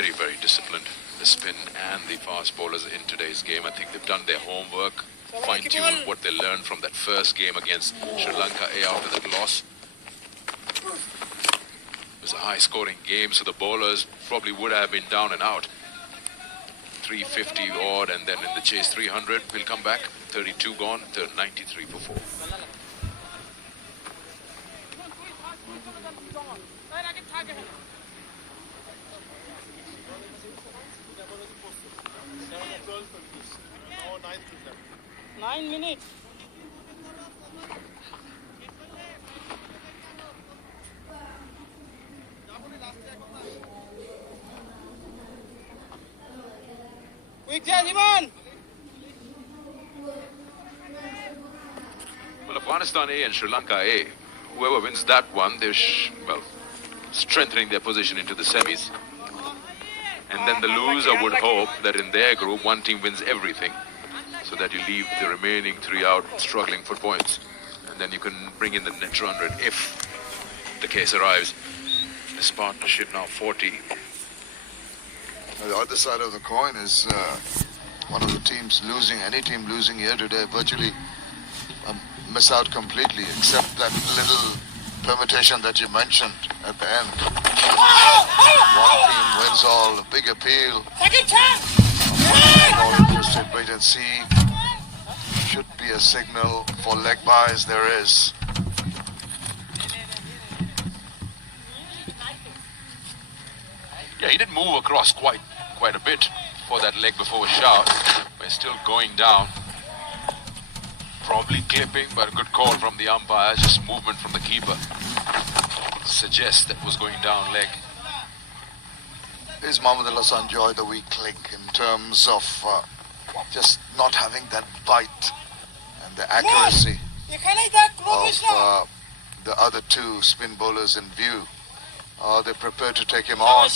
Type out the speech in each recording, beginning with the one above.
very, very disciplined. The spin and the fast bowlers in today's game. I think they've done their homework, fine-tuned what they learned from that first game against Sri Lanka after that loss. It was a high-scoring game, so the bowlers probably would have been down and out. 350 odd, and then in the chase 300. We'll come back. 32 gone, 93 for 4. Nine minutes. Quick, Jazzyman! Well, Afghanistan A and Sri Lanka A, whoever wins that one, they're strengthening their position into the semis. And then the loser would hope that in their group, one team wins everything, so that you leave the remaining 3 out struggling for points. And then you can bring in the net run rate if the case arrives. This partnership now 40. The other side of the coin is one of the teams losing, any team losing here today, virtually miss out completely, except that little permutation that you mentioned at the end. One team wins all, a big appeal. More interested, wait and see. Should be a signal for leg buys, there is. Yeah, he did move across quite a bit for that leg before a shout. We're still going down. Probably clipping, but a good call from the umpire. Just movement from the keeper. Suggests that was going down leg. Is Mohammad Sanjoy the weak link in terms of just not having that bite and the accuracy of the other two spin bowlers in view? Are they prepared to take him on?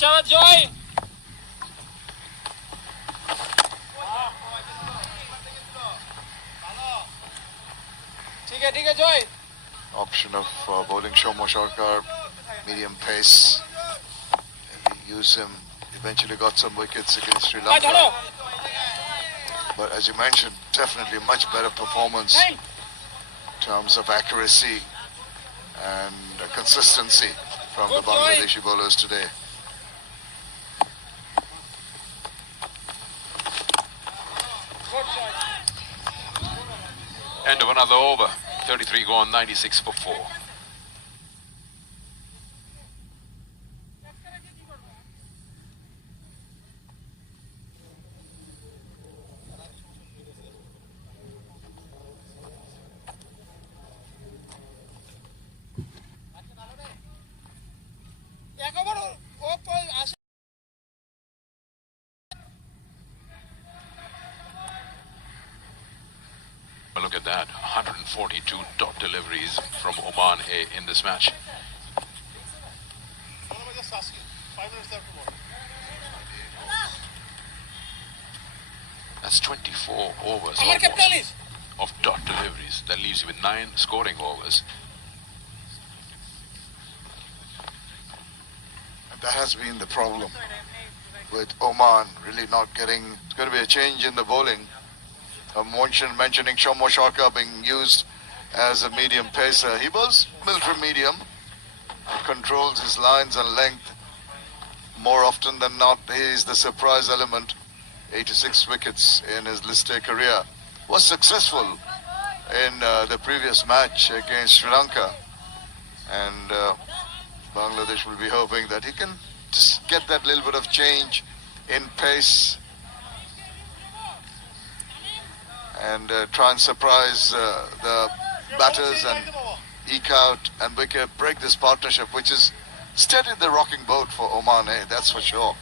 Option of bowling Shomo Sarkar, medium pace. He used him, eventually got some wickets against Sri Lanka. But as you mentioned, definitely much better performance in terms of accuracy and consistency from the Bangladeshi bowlers today. End of another over. 33 gone, 96 for 4. Look at that, 142 dot deliveries from Oman A in this match. That's 24 overs almost of dot deliveries. That leaves you with 9 scoring overs. And that has been the problem with Oman, really not getting. It's going to be a change in the bowling. Mentioning Shomo Sarkar being used as a medium pacer. He was military medium, controls his lines and length more often than not. He is the surprise element. 86 wickets in his List A career. Was successful in the previous match against Sri Lanka. And Bangladesh will be hoping that he can just get that little bit of change in pace and try and surprise the batters and eke out and wicket, break this partnership, which is steadied the rocking boat for Oman A, that's for sure.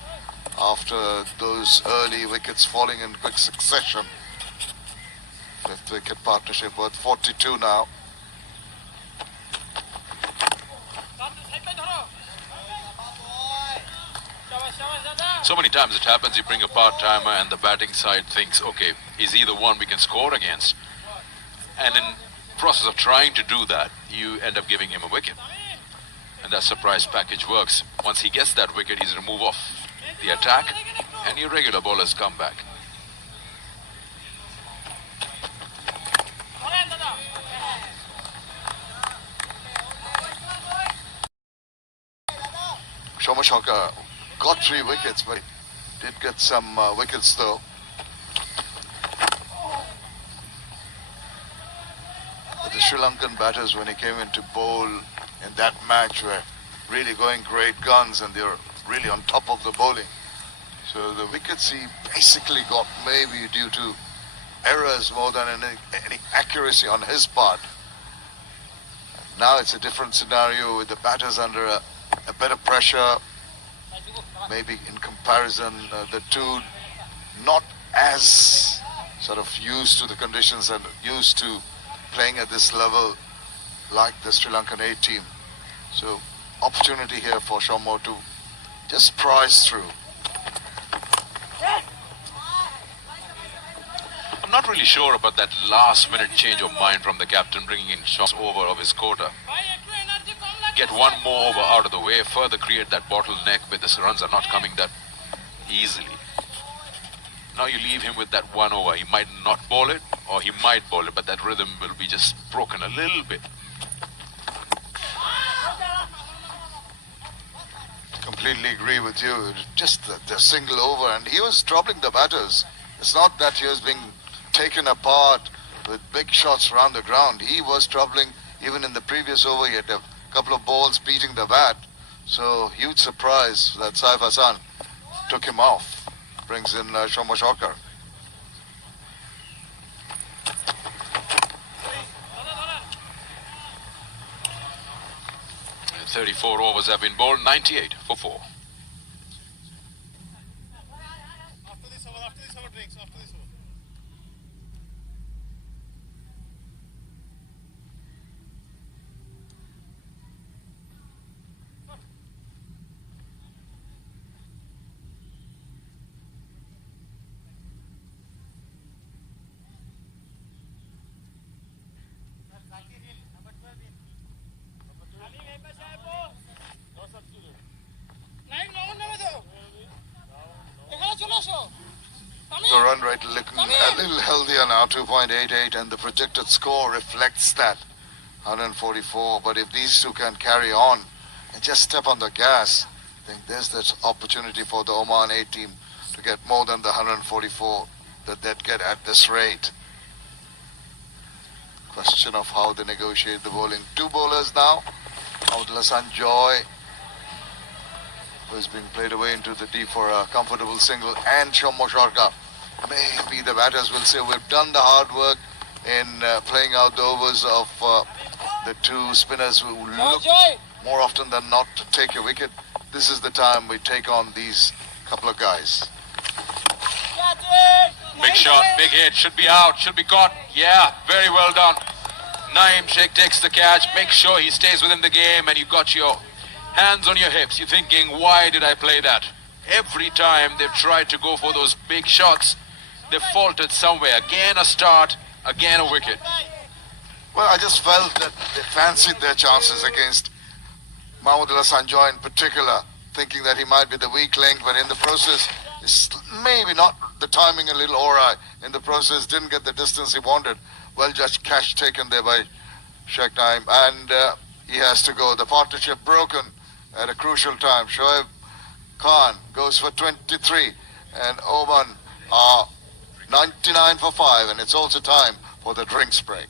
After those early wickets falling in quick succession. 5th wicket partnership worth 42 now. So many times it happens, you bring a part-timer and the batting side thinks, okay, is he the one we can score against? And in process of trying to do that, you end up giving him a wicket. And that surprise package works. Once he gets that wicket, he's to move off the attack, and irregular bowlers come back. Shoma Shaka got 3 wickets, but did get some wickets though. But the Sri Lankan batters, when he came into bowl in that match, were really going great guns, and they were really on top of the bowling. So the wickets he basically got maybe due to errors more than any accuracy on his part. Now it's a different scenario with the batters under a better pressure. Maybe in comparison, the two not as sort of used to the conditions and used to playing at this level like the Sri Lankan A team. So opportunity here for Shomo to just prize through. I'm not really sure about that last minute change of mind from the captain, bringing in shots over of his quota. Get one more over out of the way, further create that bottleneck where the runs are not coming that easily. Now you leave him with that one over. He might not bowl it, or he might bowl it, but that rhythm will be just broken a little bit. Completely agree with you. Just the single over, and he was troubling the batters. It's not that he was being taken apart with big shots around the ground. He was troubling. Even in the previous over, he had a couple of balls beating the bat. So huge surprise that Saif Hassan took him off. Brings in Shoma Shakar. And 34 overs have been bowled, 98 for 4. After this over drinks, after this over. The run rate looking a little healthier now, 2.88, and the projected score reflects that, 144. But if these two can carry on and just step on the gas, I think there's this opportunity for the Oman A team to get more than the 144 that they'd get at this rate. Question of how they negotiate the bowling. 2 bowlers now. Mahmudullah Sanjoy, who is being played away into the deep for a comfortable single, and Shomo Shaka. Maybe the batters will say, we've done the hard work in playing out the overs of the 2 spinners who look more often than not to take a wicket. This is the time we take on these couple of guys. Big shot, big hit, should be out, should be caught. Yeah, very well done. Naeem Sheikh takes the catch, make sure he stays within the game, and you got your hands on your hips. You're thinking, why did I play that? Every time they've tried to go for those big shots, they've faltered somewhere. Again a start, again a wicket. Well, I just felt that they fancied their chances against Mahmudullah Sanjoy in particular, thinking that he might be the weak link, but in the process, it's maybe not the timing a little awry. In the process, didn't get the distance he wanted. Well judged catch taken there by Sheikh Naeem, and he has to go. The partnership broken at a crucial time. Shoaib Khan goes for 23, and Oman are 99 for 5, and it's also time for the drinks break.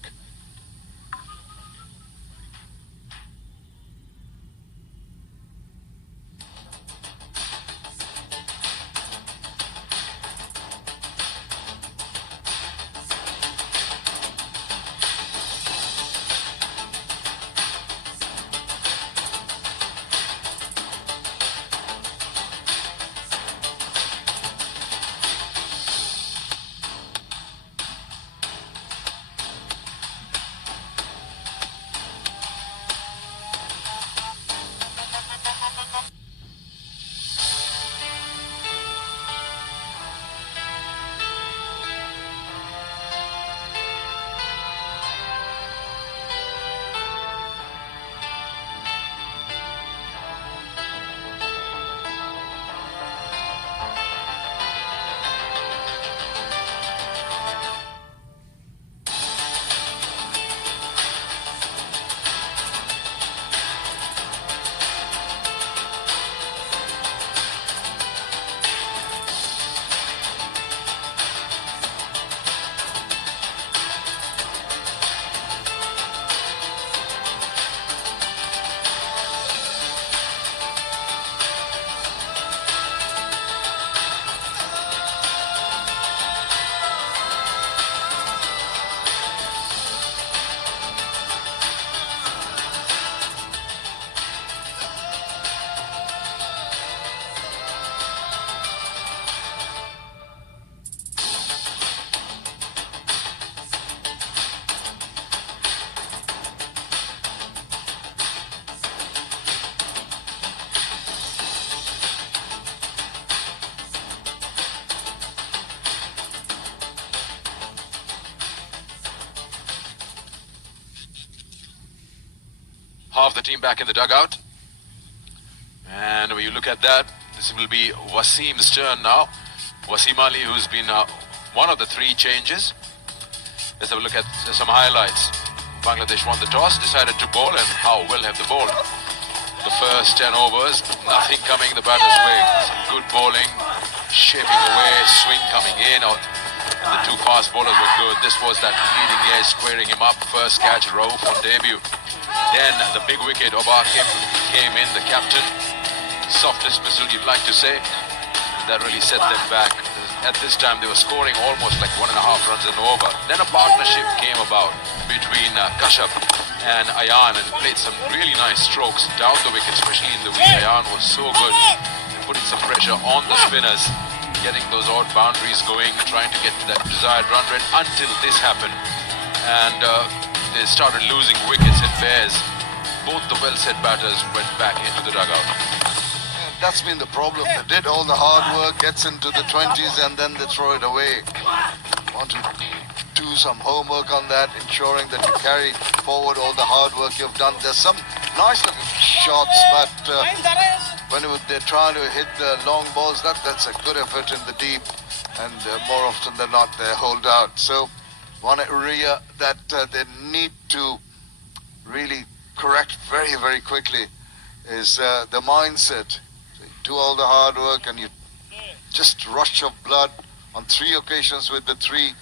half the team back in the dugout. And when you look at that, this will be Wasim's turn now. Wasim Ali, who's been one of the three changes. Let's have a look at some highlights. Bangladesh won the toss, decided to bowl, and how well have they bowled? The first 10 overs, nothing coming the batter's way. Some good bowling, shaping away, swing coming in. The two fast bowlers were good. This was that leading edge, squaring him up. First catch, Rauf on debut. Then the big wicket, Oba came in, the captain. Softest missile you'd like to say. That really set them back. At this time, they were scoring almost like 1.5 runs an over. Then a partnership came about between Kashyap and Ayan, and played some really nice strokes down the wicket, especially in the week. Ayan was so good, putting some pressure on the spinners, getting those odd boundaries going, trying to get that desired run rate until this happened. And they started losing wickets in pairs. Both the well-set batters went back into the dugout. That's been the problem. They did all the hard work, gets into the 20s, and then they throw it away. Want to do some homework on that, ensuring that you carry forward all the hard work you've done. There's some nice looking shots, but when they're trying to hit the long balls, that's a good effort in the deep, and more often than not, they hold out. So one area that they need to really correct very, very quickly is the mindset. Do all the hard work and you just rush of blood on 3 occasions with the 3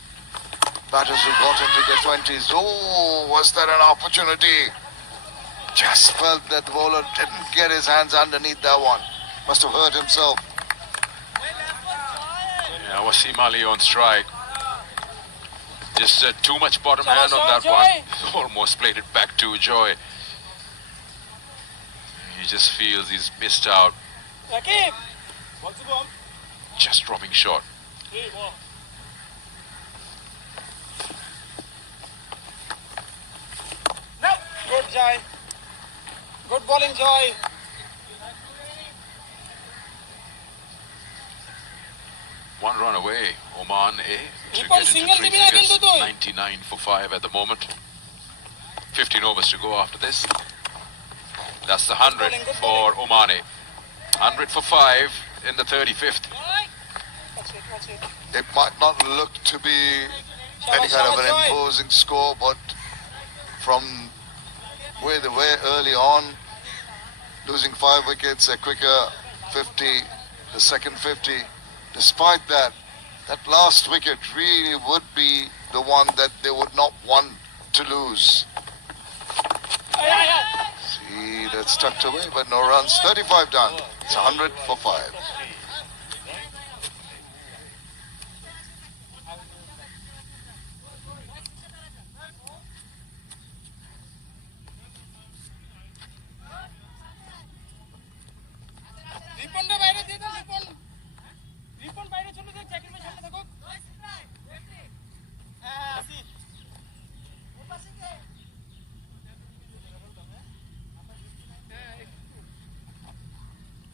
batters who got into the 20s. Oh, was that an opportunity? Just felt that the bowler didn't get his hands underneath that one. Must have hurt himself. Yeah, Wasim Ali on strike. Just too much bottom hand on that one. Almost played it back to Joy. He just feels he's missed out. Just dropping short. Good, Joy. Good bowling, Joy. One run away, Oman to Nippon get single into 3 team na figures. kintu to. 99 for 5 at the moment. 15 overs to go after this. That's the 100 for Omane. 100 for 5 in the 35th. It might not look to be any kind of an imposing score, but from where they were early on, losing 5 wickets, a quicker 50, the second 50. Despite that, that last wicket really would be the one that they would not want to lose. See, that's tucked away, but no runs. 35 done. It's 100 for 5.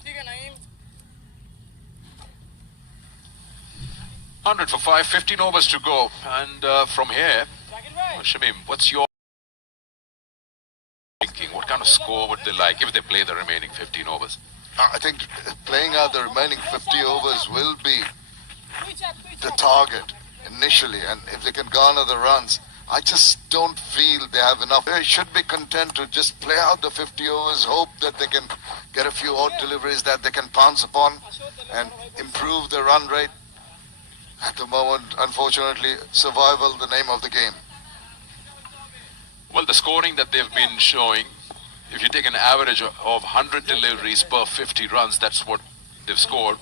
ठीक है Naeem 100 for 5, 15 overs to go. And from here, Shamim, what's your thinking? What kind of score would they like if they play the remaining 15 overs? I think playing out the remaining 50 overs will be the target initially, and if they can garner the runs, I just don't feel they have enough. They should be content to just play out the 50 overs, hope that they can get a few odd deliveries that they can pounce upon and improve the run rate. At the moment, unfortunately, survival the name of the game. Well, the scoring that they've been showing, if you take an average of 100 deliveries per 50 runs, that's what they've scored.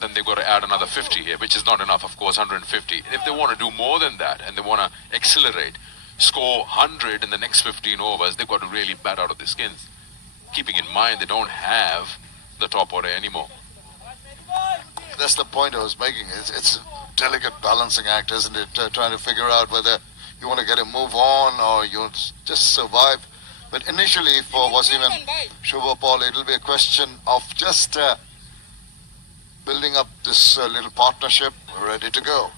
Then they've got to add another 50 here, which is not enough, of course, 150. If they want to do more than that and they want to accelerate, score 100 in the next 15 overs, they've got to really bat out of their skins. Keeping in mind they don't have the top order anymore. That's the point I was making. It's a delicate balancing act, isn't it? Trying to figure out whether you want to get a move on or you just survive. But initially for Wasim and Shubha, it'll be a question of just building up this little partnership, ready to go.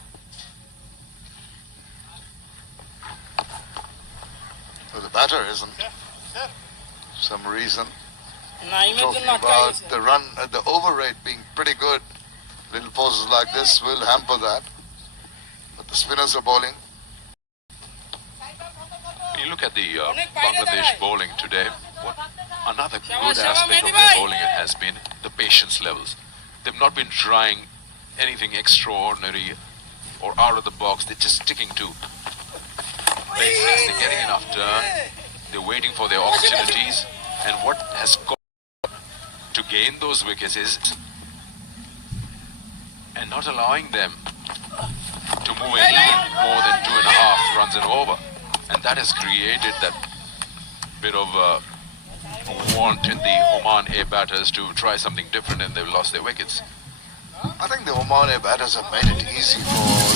Well, the batter isn't. some reason. নাইমের Talking জন্য আটকাই about গেছে the run, the over rate being pretty good. Little poses like this will hamper that. But the spinners are bowling. When you look at the Bangladesh bowling today, what another good aspect of their bowling has been the patience levels. They've not been trying anything extraordinary or out of the box. They're just sticking to basics. They're getting enough turn. They're waiting for their opportunities. And what has got to gain those wickets is and not allowing them to move anything more than 2.5 runs and over. And that has created that bit of want in the Oman A batters to try something different, and they've lost their wickets. I think the Oman batters have made it easy for the